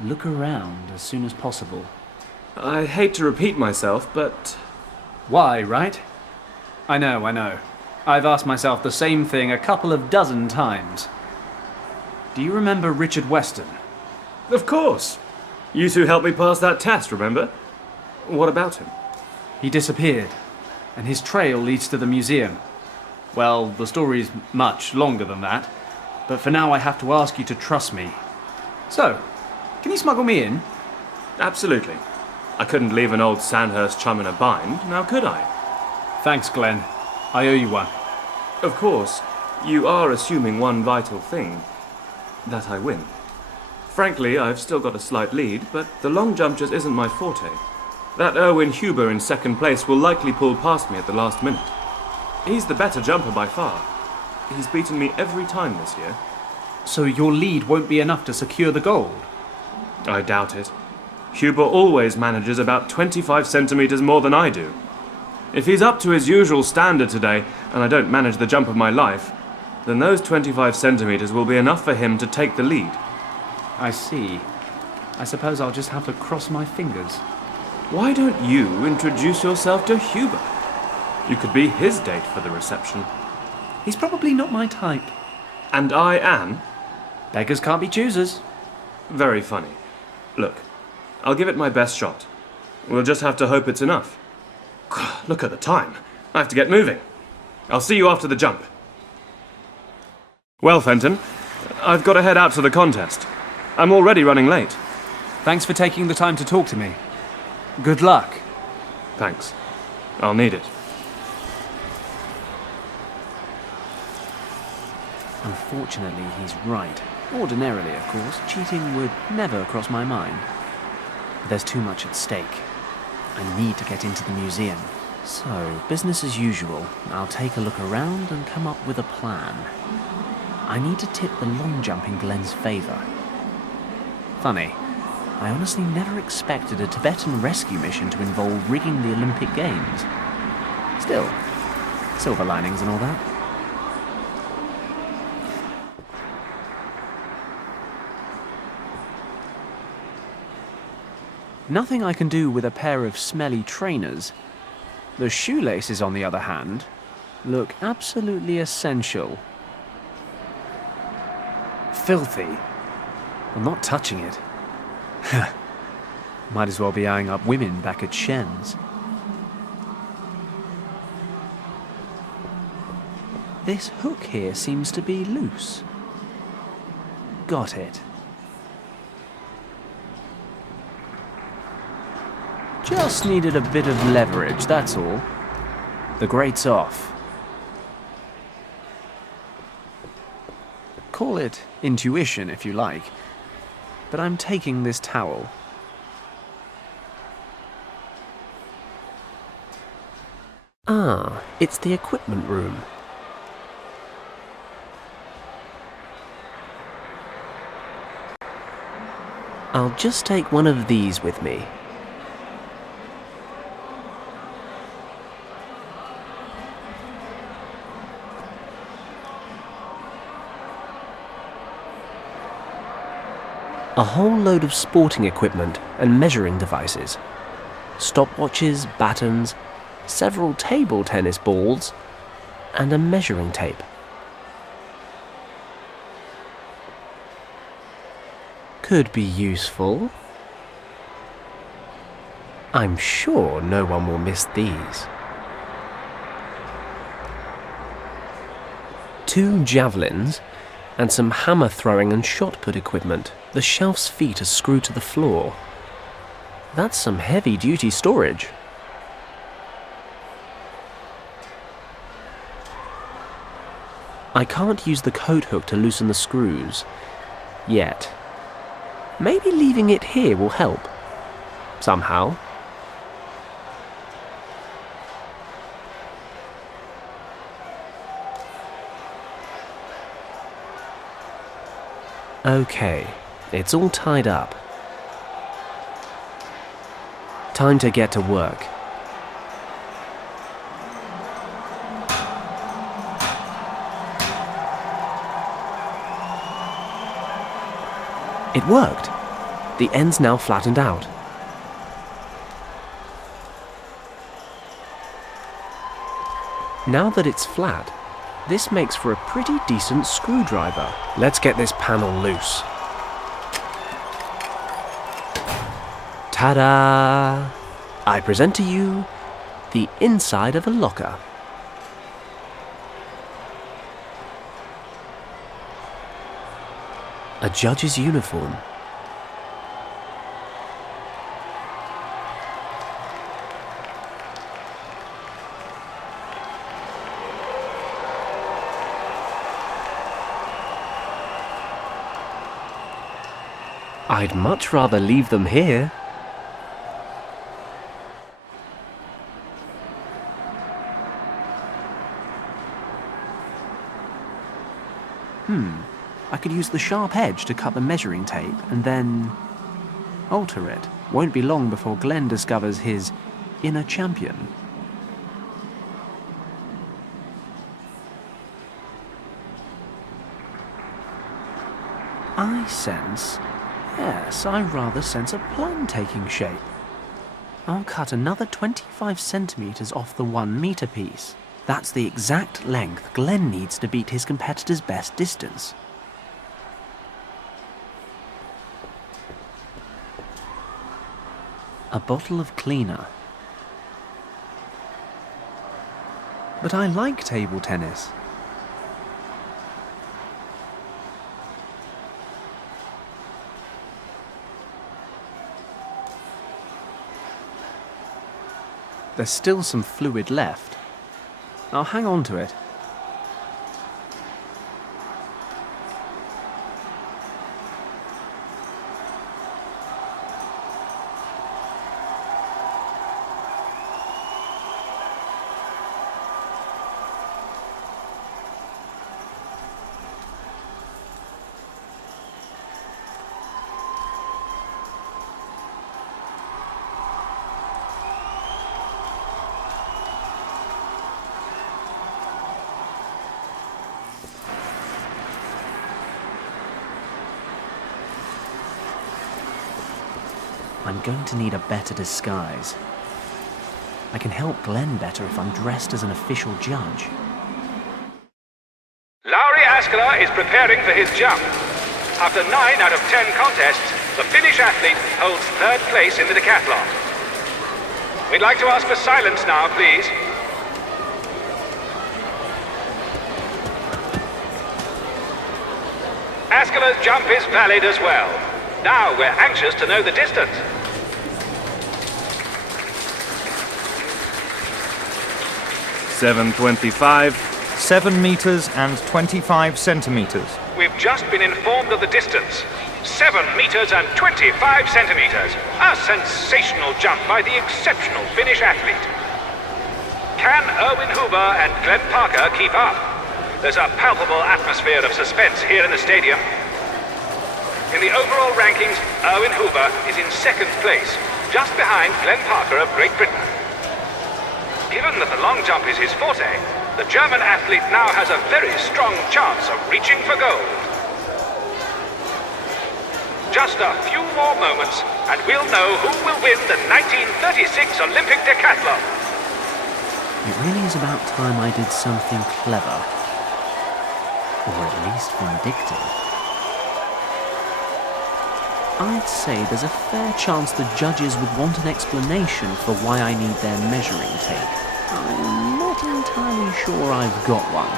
Look around as soon as possible. I hate to repeat myself, but Why, right? I know. I've asked myself the same thing a couple of dozen times. Do you remember Richard Weston? of course. You two helped me pass that test, remember? What about him? He disappeared, and his trail leads to the museum. Well, the story's much longer than that, but for now I have to ask you to trust me. So, can you smuggle me in? Absolutely. I couldn't leave an old Sandhurst chum in a bind, now could I? Thanks, Glenn. I owe you one. Of course, you are assuming one vital thing. That I win. Frankly, I've still got a slight lead, but the long jump just isn't my forte. That Erwin Huber in second place will likely pull past me at the last minute. He's the better jumper by far. He's beaten me every time this year. So your lead won't be enough to secure the gold? I doubt it. Huber always manages about 25 centimetres more than I do. If he's up to his usual standard today, and I don't manage the jump of my life, then those 25 centimetres will be enough for him to take the lead. I see. I suppose I'll just have to cross my fingers. Why don't you introduce yourself to Huber? You could be his date for the reception. He's probably not my type. And I am? Beggars can't be choosers. Very funny. Look, I'll give it my best shot. We'll just have to hope it's enough. Look at the time. I have to get moving. I'll see you after the jump. Well, Fenton, I've got to head out to the contest. I'm already running late. Thanks for taking the time to talk to me. Good luck. Thanks. I'll need it. Unfortunately, he's right. Ordinarily, of course, cheating would never cross my mind. But there's too much at stake. I need to get into the museum. So, business as usual. I'll take a look around and come up with a plan. I need to tip the long jump in Glenn's favour. Funny, I honestly never expected a Tibetan rescue mission to involve rigging the Olympic Games. Still, silver linings and all that. Nothing I can do with a pair of smelly trainers. The shoelaces, on the other hand, look absolutely essential. Filthy. I'm not touching it. Might as well be eyeing up women back at Shen's. This hook here seems to be loose. Got it. Just needed a bit of leverage, that's all. The grate's off. Call it intuition if you like, but I'm taking this towel. Ah, it's the equipment room. I'll just take one of these with me. A whole load of sporting equipment and measuring devices. Stopwatches, batons, several table tennis balls, and a measuring tape. Could be useful. I'm sure no one will miss these. 2 javelins and some hammer throwing and shot put equipment. The shelf's feet are screwed to the floor. That's some heavy-duty storage. I can't use the coat hook to loosen the screws. Yet. Maybe leaving it here will help. Somehow. Okay, it's all tied up. Time to get to work. It worked. The end's now flattened out. Now that it's flat, this makes for a pretty decent screwdriver. Let's get this panel loose. Ta-da! I present to you the inside of a locker. A judge's uniform. I'd much rather leave them here. I could use the sharp edge to cut the measuring tape and then alter it. Won't be long before Glenn discovers his inner champion. I rather sense a plan taking shape. I'll cut another 25 centimeters off the 1 meter piece. That's the exact length Glenn needs to beat his competitor's best distance. A bottle of cleaner. But I like table tennis. There's still some fluid left. I'll hang on to it. I'm going to need a better disguise. I can help Glenn better if I'm dressed as an official judge. Lauri Askela is preparing for his jump. After 9 out of 10 contests, the Finnish athlete holds 3rd place in the decathlon. We'd like to ask for silence now, please. Askela's jump is valid as well. Now we're anxious to know the distance. 7:25. 7 meters and 25 centimeters. We've just been informed of the distance. 7 meters and 25 centimeters. A sensational jump by the exceptional Finnish athlete. Can Erwin Hoover and Glenn Parker keep up? There's a palpable atmosphere of suspense here in the stadium. In the overall rankings, Erwin Hoover is in 2nd place, just behind Glenn Parker of Great Britain. Given that the long jump is his forte, the German athlete now has a very strong chance of reaching for gold. Just a few more moments, and we'll know who will win the 1936 Olympic decathlon. It really is about time I did something clever. Or at least vindictive. I'd say there's a fair chance the judges would want an explanation for why I need their measuring tape. I'm not entirely sure I've got one.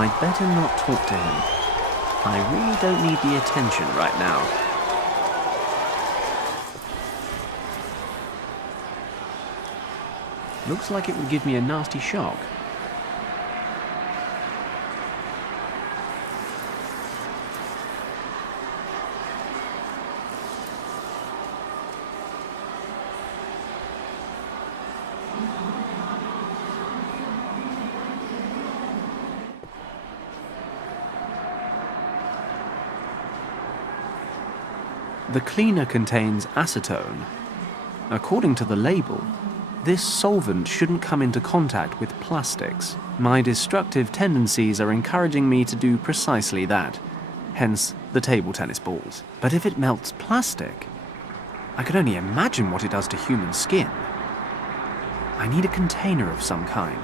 I'd better not talk to him. I really don't need the attention right now. Looks like it would give me a nasty shock. The cleaner contains acetone. According to the label, this solvent shouldn't come into contact with plastics. My destructive tendencies are encouraging me to do precisely that. hence the table tennis balls. But if it melts plastic, I could only imagine what it does to human skin. I need a container of some kind.